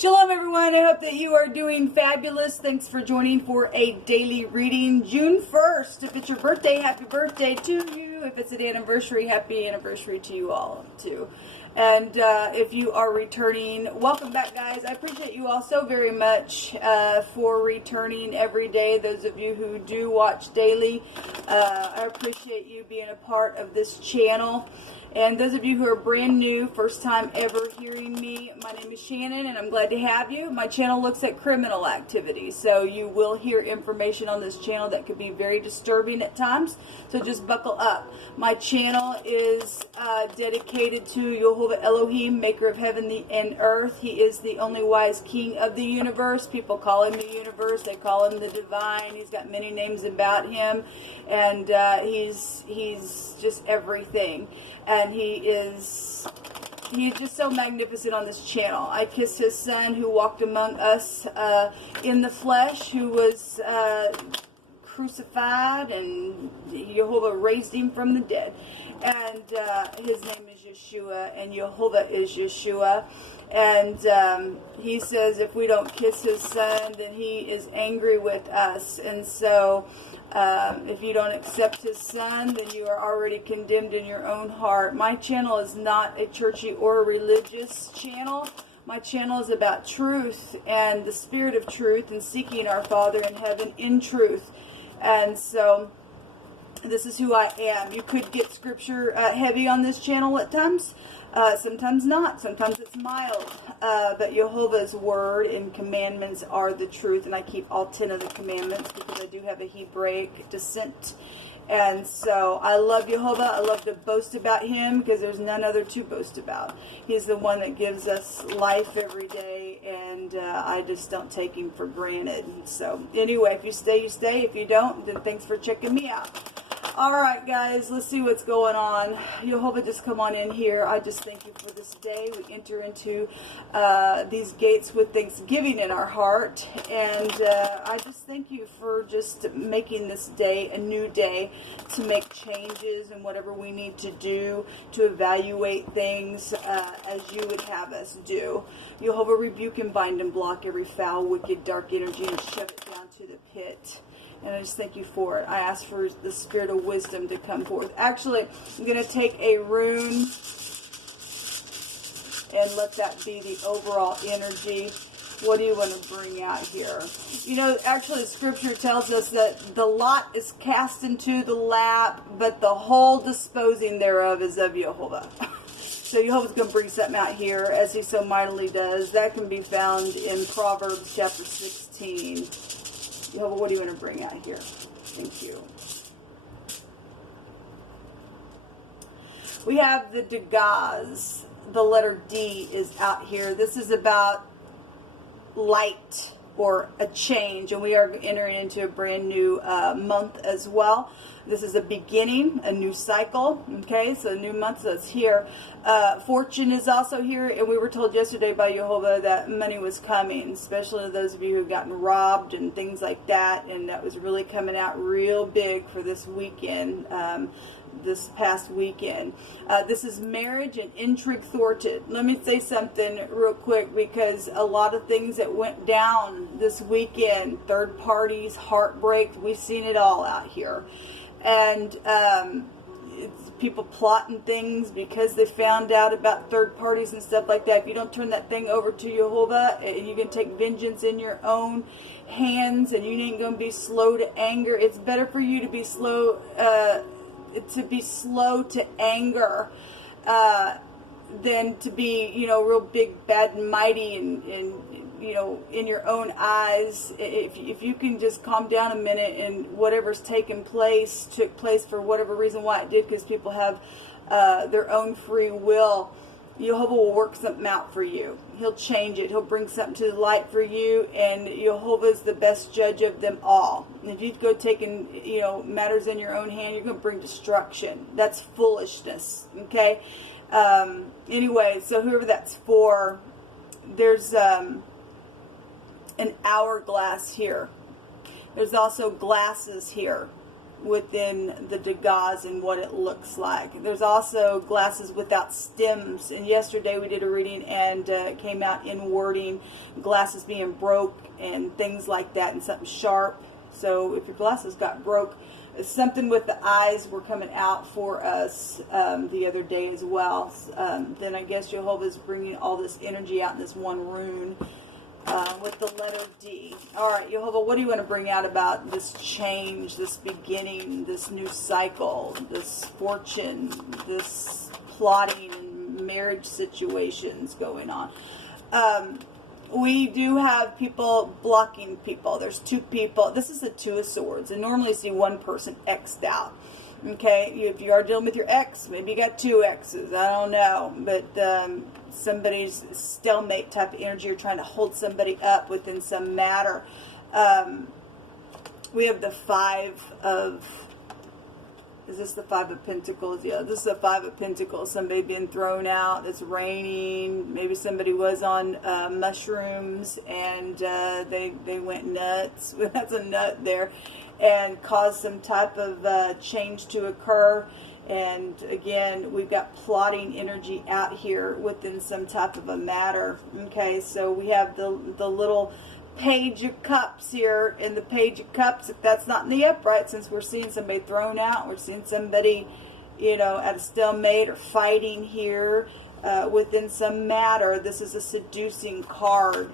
Shalom everyone, I hope that you are doing fabulous. Thanks for joining for a daily reading. June 1st, if it's your birthday, happy birthday to you. If it's an anniversary, happy anniversary to you all too. And if you are returning, welcome back guys. I appreciate you all so very much for returning every day. Those of you who do watch daily, I appreciate you being a part of this channel. And those of you who are brand new, first time ever hearing me, my name is Shannon and I'm glad to have you. My channel looks at criminal activity, so you will hear information on this channel that could be very disturbing at times, so just buckle up. My channel is dedicated to Yehovah Elohim, maker of heaven and earth. He is the only wise king of the universe. People call him the universe, they call him the divine. He's got many names about him, and he's just everything. And he is just so magnificent on this channel. I kiss his son who walked among us in the flesh, who was crucified, and Yehovah raised him from the dead. And his name is Yeshua, and Yehovah is Yeshua. And he says if we don't kiss his son, then he is angry with us. And so if you don't accept his son, then you are already condemned in your own heart. My channel is not a churchy or a religious channel. My channel is about truth and the spirit of truth and seeking our Father in heaven in truth. And so this is who I am. You could get scripture heavy on this channel at times. Sometimes not. Sometimes it's mild. But Yehovah's word and commandments are the truth. And I keep all 10 of the commandments because I do have a Hebraic descent. And so I love Yehovah. I love to boast about him because there's none other to boast about. He's the one that gives us life every day. And I just don't take him for granted. So anyway, if you stay, you stay. If you don't, then thanks for checking me out. Alright guys, let's see what's going on. Yehovah, just come on in here. I just thank you for this day. We enter into these gates with thanksgiving in our heart. And I just thank you for just making this day a new day to make changes and whatever we need to do to evaluate things as you would have us do. Yehovah, rebuke and bind and block every foul, wicked, dark energy and shove it down to the pit. And I just thank you for it. I ask for the spirit of wisdom to come forth. Actually, I'm going to take a rune and let that be the overall energy. What do you want to bring out here? You know, actually, the scripture tells us that the lot is cast into the lap, but the whole disposing thereof is of Yehovah. So Yehovah's going to bring something out here, as he so mightily does. That can be found in Proverbs chapter 16. Yehovah, what do you want to bring out here? Thank you. We have the Dagaz. The letter D is out here. This is about light or a change. And we are entering into a brand new month as well. This is a beginning, a new cycle. Okay, so a new month, so it's here. Fortune is also here, and we were told yesterday by Yehovah that money was coming, especially to those of you who have gotten robbed and things like that, and that was really coming out real big for this weekend, this past weekend. This is marriage and intrigue thwarted. Let me say something real quick, because a lot of things that went down this weekend, third parties, heartbreak, we've seen it all out here. And it's people plotting things because they found out about third parties and stuff like that. If you don't turn that thing over to Yehovah, you can take vengeance in your own hands, and you ain't going to be slow to anger. It's better for you to be slow to anger than to be, you know, real big, bad, and mighty, and you know, in your own eyes. If you can just calm down a minute, and whatever's took place for whatever reason why it did, because people have their own free will, Yehovah will work something out for you. He'll change it. He'll bring something to the light for you, and Yehovah is the best judge of them all. And if you go taking, you know, matters in your own hand, you're going to bring destruction. That's foolishness. Okay. Anyway, so whoever that's for, there's an hourglass here. There's also glasses here. within the Degas and what it looks like. There's also glasses without stems, and yesterday we did a reading and it came out in wording, glasses being broke and things like that, and something sharp. So if your glasses got broke, something with the eyes were coming out for us the other day as well. Then I guess Jehovah's bringing all this energy out in this one rune with the letter D. All right, Jehovah, what do you want to bring out about this change, this beginning, this new cycle, this fortune, this plotting and marriage situations going on? We do have people blocking people. There's two people. This is the Two of Swords. And normally you see one person X'd out. Okay? If you are dealing with your ex, maybe you got two X's. I don't know. But somebody's stalemate type of energy, or trying to hold somebody up within some matter. We have the Five of... Is this the Five of Pentacles? Yeah, this is the Five of Pentacles. Somebody being thrown out. It's raining. Maybe somebody was on mushrooms and they went nuts. That's a nut there. And caused some type of change to occur. And again, we've got plotting energy out here within some type of a matter. Okay, so we have the little Page of Cups here, and the Page of Cups, if that's not in the upright, since we're seeing somebody thrown out, we're seeing somebody, you know, at a stalemate or fighting here within some matter. This is a seducing card.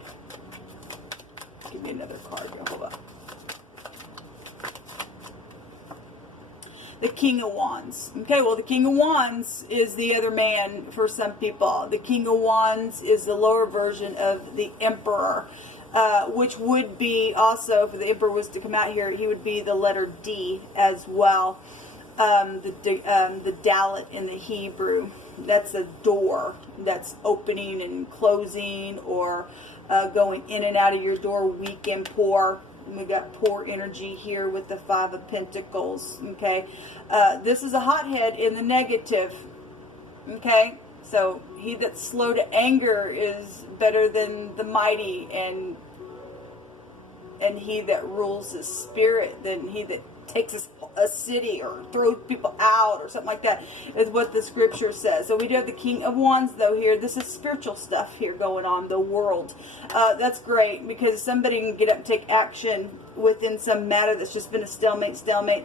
Give me another card here. Hold on. The King of Wands. Okay, well, the King of Wands is the other man for some people. The King of Wands is the lower version of the Emperor. Which would be also, if the Emperor was to come out here, he would be the letter D as well. The Dalet in the Hebrew, that's a door that's opening and closing, or going in and out of your door, weak and poor. And we got poor energy here with the Five of Pentacles. Okay, this is a hothead in the negative. Okay, so he that's slow to anger is better than the mighty, and he that rules his spirit than he that takes a city or throws people out or something like that, is what the scripture says. So we do have the King of Wands though here. This is spiritual stuff here going on, the world. That's great, because somebody can get up and take action within some matter that's just been a stalemate,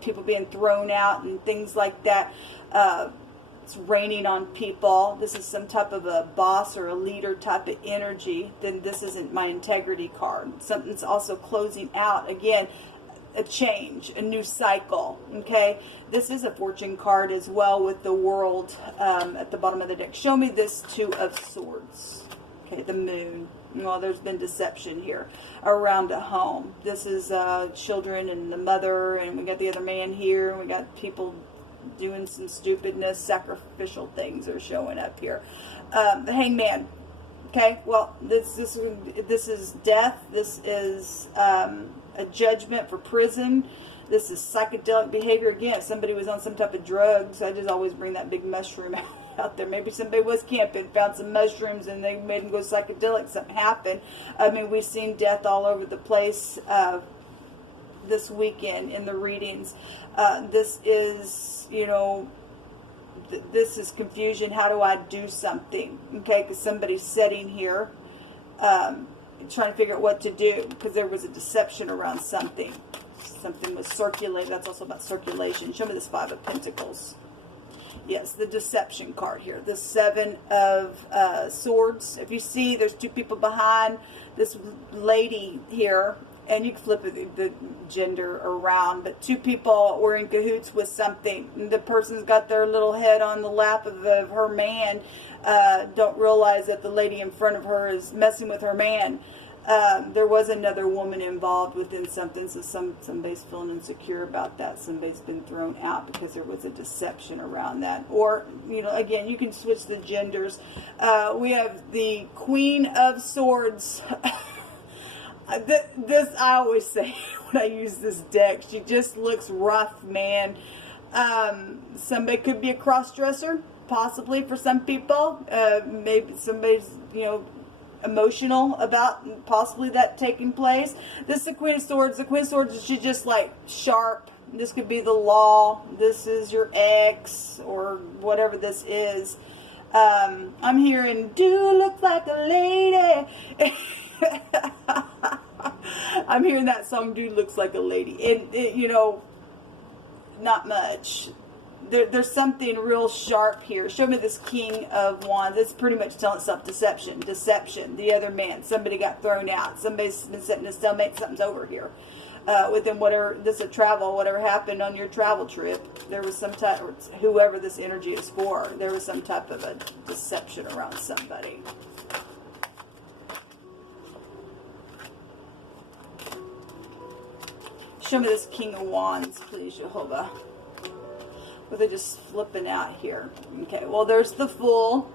people being thrown out and things like that. It's raining on people. This is some type of a boss or a leader type of energy. Then this isn't my integrity card. Something's also closing out. Again, a change, a new cycle. Okay, this is a fortune card as well with the world at the bottom of the deck. Show me this Two of Swords. Okay, the Moon. Well, there's been deception here around a home. This is children and the mother, and we got the other man here, and we got people doing some stupidness, sacrificial things are showing up here. The Hangman. Okay, well, this is death. This is a judgment for prison. This is psychedelic behavior. Again, if somebody was on some type of drugs, I just always bring that big mushroom out there. Maybe somebody was camping, found some mushrooms, and they made them go psychedelic. Something happened. I mean, we've seen death all over the place this weekend in the readings. This is, you know, this is confusion. How do I do something? Okay, because somebody's sitting here trying to figure out what to do, because there was a deception around something. Something was circulated. That's also about circulation. Show me this Five of Pentacles. Yes, the deception card here. The Seven of Swords. If you see, there's two people behind this lady here. And you can flip the gender around, but two people were in cahoots with something. The person's got their little head on the lap of her man, don't realize that the lady in front of her is messing with her man. There was another woman involved within something, so somebody's feeling insecure about that. Somebody's been thrown out because there was a deception around that. Or, you know, again, you can switch the genders. We have the Queen of Swords. This I always say when I use this deck. She just looks rough, man. Somebody could be a cross-dresser, possibly for some people. Maybe somebody's, you know, emotional about possibly that taking place. This is the Queen of Swords. The Queen of Swords, she's just like sharp, This could be the law. This is your ex or whatever this is. I'm hearing, do look like a lady. I'm hearing that song, Dude Looks Like a Lady. You know, not much. There's something real sharp here. Show me this King of Wands. It's pretty much telling itself deception. Deception. The other man. Somebody got thrown out. Somebody's been setting a stalemate. Something's over here. Within whatever, this is travel, whatever happened on your travel trip, there was some type, or whoever this energy is for, there was some type of a deception around somebody. Show me this King of Wands, please, Jehovah. But they're just flipping out here. Okay, well, there's the Fool.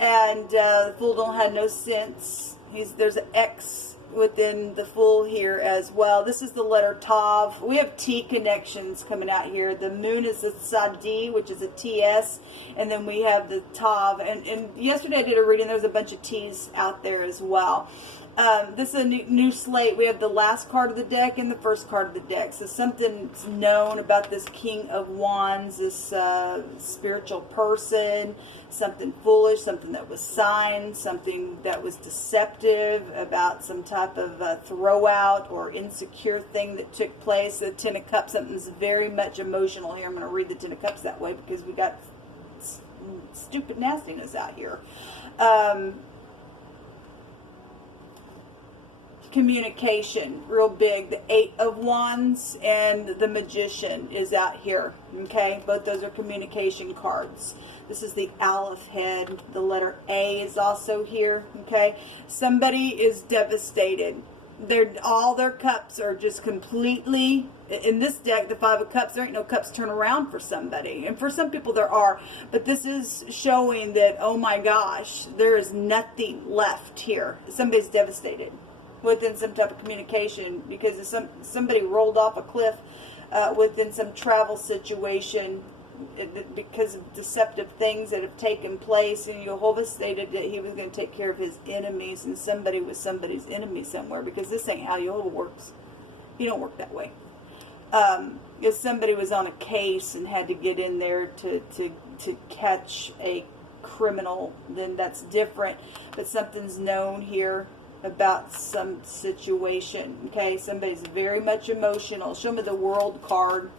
And the Fool don't have no sense. There's an X within the Fool here as well. This is the letter Tav. We have T connections coming out here. The Moon is a Sadi, which is a TS. And then we have the Tav. And yesterday I did a reading. There's a bunch of T's out there as well. This is a new slate. We have the last card of the deck and the first card of the deck. So something's known about this King of Wands, this spiritual person, something foolish, something that was signed, something that was deceptive, about some type of throwout or insecure thing that took place. The Ten of Cups, something's very much emotional here. I'm going to read the Ten of Cups that way because we got stupid nastiness out here. Communication, real big. The Eight of Wands and the Magician is out here. Okay, both those are communication cards. This is the Aleph head. The letter A is also here. Okay, somebody is devastated. All their cups are just completely, in this deck, the Five of Cups, there ain't no cups turn around for somebody. And for some people there are. But this is showing that, oh my gosh, there is nothing left here. Somebody's devastated within some type of communication because somebody rolled off a cliff within some travel situation because of deceptive things that have taken place. And Jehovah stated that he was going to take care of his enemies, and somebody was somebody's enemy somewhere, because this ain't how Jehovah works. He don't work that way. If somebody was on a case and had to get in there to catch a criminal, then that's different. But something's known here about some situation. Okay, somebody's very much emotional. Show me the World card.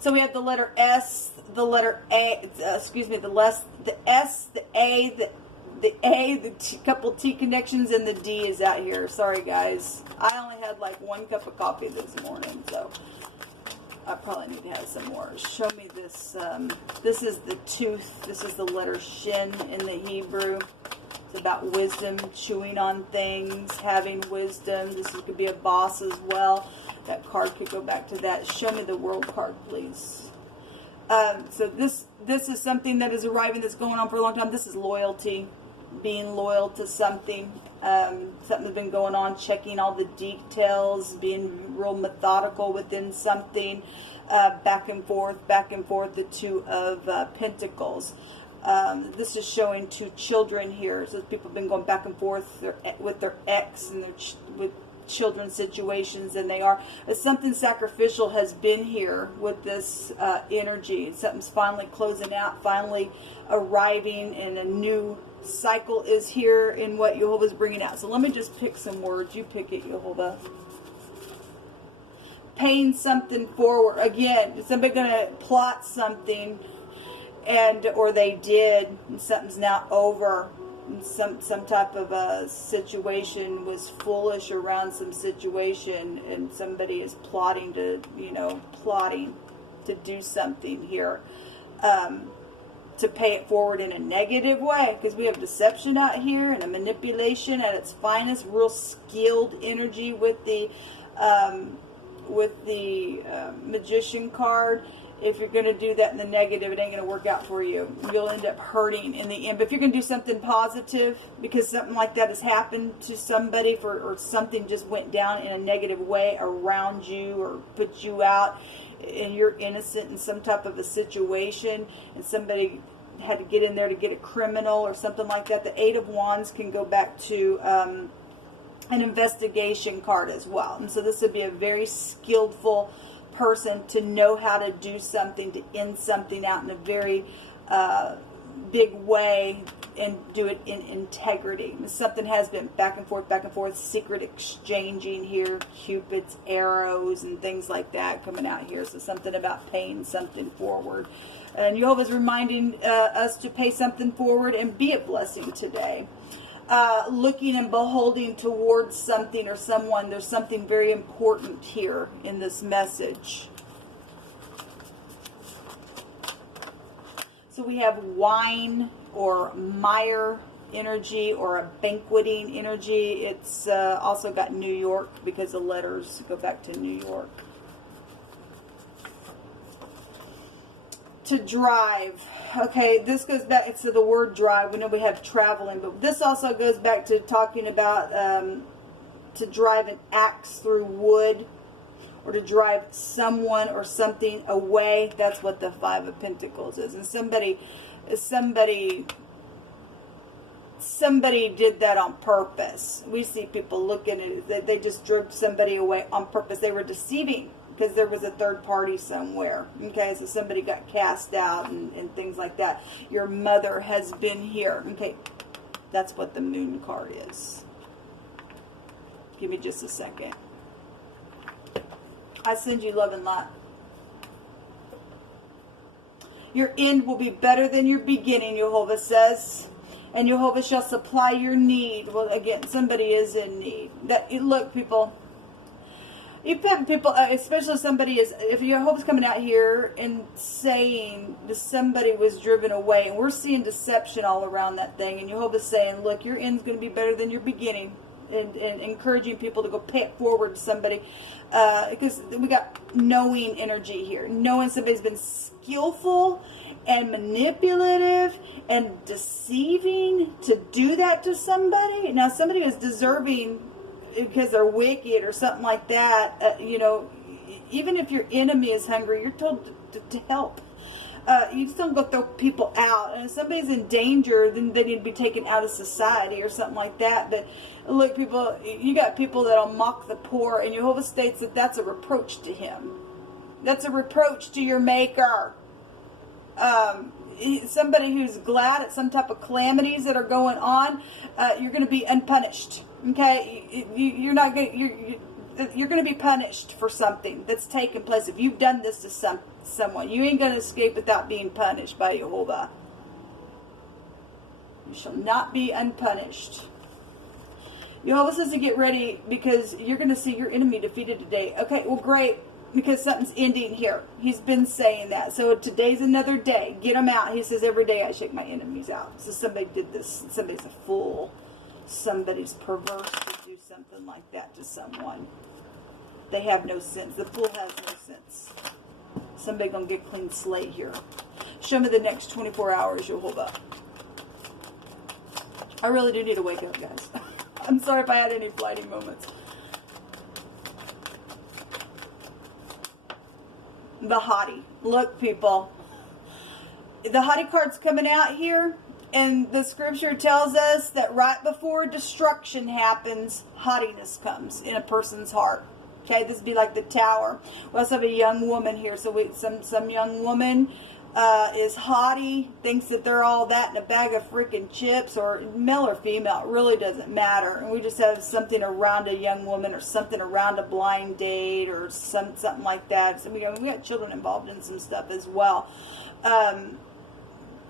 So we have the letter S, the letter A, excuse me, the S, the A, the couple T connections, and the D is out here. Sorry guys, I only had like 1 cup of coffee this morning, so I probably need to have some more. Show me this. This is the tooth. This is the letter Shin in the Hebrew. It's about wisdom, chewing on things, having wisdom. This could be a boss as well. That card could go back to that. Show me the World card, please. So this is something that is arriving, that's going on for a long time. This is loyalty, being loyal to something. Something that's been going on, checking all the details, being real methodical within something. Back and forth, the Two of Pentacles. This is showing 2 children here. So people have been going back and forth with their ex and with children situations, and they are. Something sacrificial has been here with this energy. Something's finally closing out, finally arriving, and a new cycle is here in what Jehovah's bringing out. So let me just pick some words. You pick it, Jehovah. Paying something forward. Again, is somebody going to plot something, or they did, and something's now over. Some type of a situation was foolish around some situation, and somebody is plotting to do something here, to pay it forward in a negative way, because we have deception out here and a manipulation at its finest, real skilled energy with the Magician card. If you're going to do that in the negative, it ain't going to work out for you. You'll end up hurting in the end. But if you're going to do something positive, because something like that has happened to somebody, or something just went down in a negative way around you or put you out, and you're innocent in some type of a situation, and somebody had to get in there to get a criminal or something like that. The Eight of Wands can go back to an investigation card as well. And so this would be a very skillful person to know how to do something, to end something out in a very big way and do it in integrity. Something has been back and forth, secret exchanging here, Cupid's arrows and things like that coming out here. So something about paying something forward. And Jehovah's reminding us to pay something forward and be a blessing today. Looking and beholding towards something or someone. There's something very important here in this message. So we have wine or mire energy or a banqueting energy. It's also got New York because the letters go back to New York. To drive. Okay, this goes back to the word drive. We know we have traveling, but this also goes back to talking about to drive an axe through wood or to drive someone or something away. That's what the Five of Pentacles is. And somebody did that on purpose. We see people looking at it. They just drove somebody away on purpose. They were deceiving because there was a third party somewhere. Okay, so somebody got cast out and things like that. Your mother has been here. Okay, that's what the moon card is. Give me just a second. I send you love and light. Your end will be better than your beginning, Jehovah says. And Jehovah shall supply your need. Well, again, somebody is in need. Look, people. You put people, especially somebody is, if Jehovah's coming out here and saying that somebody was driven away, and we're seeing deception all around that thing, and Jehovah's saying, look, your end's going to be better than your beginning, and encouraging people to go pay it forward to somebody, because we got knowing energy here, knowing somebody's been skillful and manipulative and deceiving to do that to somebody. Now, somebody was deserving because they're wicked or something like that, even if your enemy is hungry, you're told to help. You just don't go throw people out. And if somebody's in danger, then they need to be taken out of society or something like that. But look, people, you got people that'll mock the poor, and Jehovah states that that's a reproach to him. That's a reproach to your maker. Somebody who's glad at some type of calamities that are going on, you're going to be unpunished. Okay, you're not going. You're going to be punished for something that's taken place. If you've done this to someone, you ain't going to escape without being punished by Jehovah. You shall not be unpunished. Jehovah says to get ready because you're going to see your enemy defeated today. Okay, well, great. Because something's ending here. He's been saying that. So today's another day. Get them out. He says, every day I shake my enemies out. So somebody did this. Somebody's a fool. Somebody's perverse to do something like that to someone. They have no sense. The fool has no sense. Somebody gonna get clean slate here. Show me the next 24 hours, Jehovah. I really do need to wake up, guys. I'm sorry if I had any flighty moments. The haughty. Look, people. The haughty card's coming out here. And the scripture tells us that right before destruction happens, haughtiness comes in a person's heart. Okay, this would be like the tower. We also have a young woman here. So some young woman is haughty, thinks that they're all that in a bag of freaking chips, or male or female. It really doesn't matter. And we just have something around a young woman or something around a blind date or something like that. So we got children involved in some stuff as well.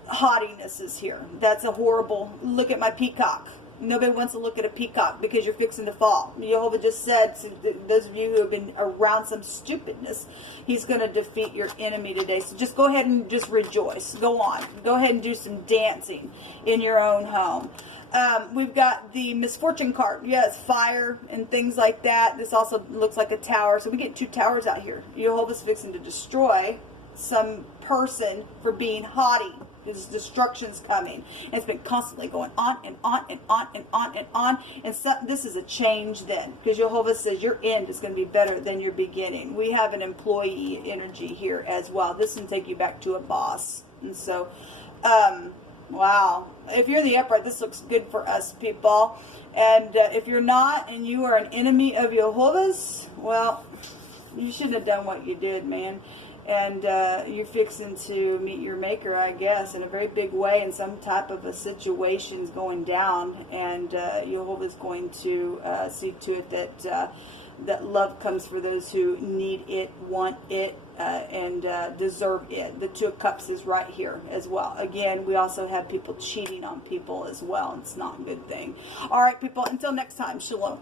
Haughtiness is here. That's a horrible, look at my peacock. Nobody wants to look at a peacock because you're fixing to fall. Jehovah just said to those of you who have been around some stupidness, he's going to defeat your enemy today. So just go ahead and just rejoice. Go on. Go ahead and do some dancing in your own home. We've got the misfortune card. Yes, fire and things like that. This also looks like a tower. So we get two towers out here. Jehovah's fixing to destroy some person for being haughty. His destruction's coming. And it's been constantly going on and on and on and on and on. And so, this is a change then. Because Jehovah says your end is going to be better than your beginning. We have an employee energy here as well. This can take you back to a boss. And so, Wow. If you're the upright, this looks good for us, people. And if you're not, and you are an enemy of Jehovah's, well, you shouldn't have done what you did, man. And you're fixing to meet your maker, I guess, in a very big way, in some type of a situation's going down. And Jehovah's going to see to it that that love comes for those who need it, want it, and deserve it. The Two of Cups is right here as well. Again, we also have people cheating on people as well. It's not a good thing. All right, people, until next time, shalom.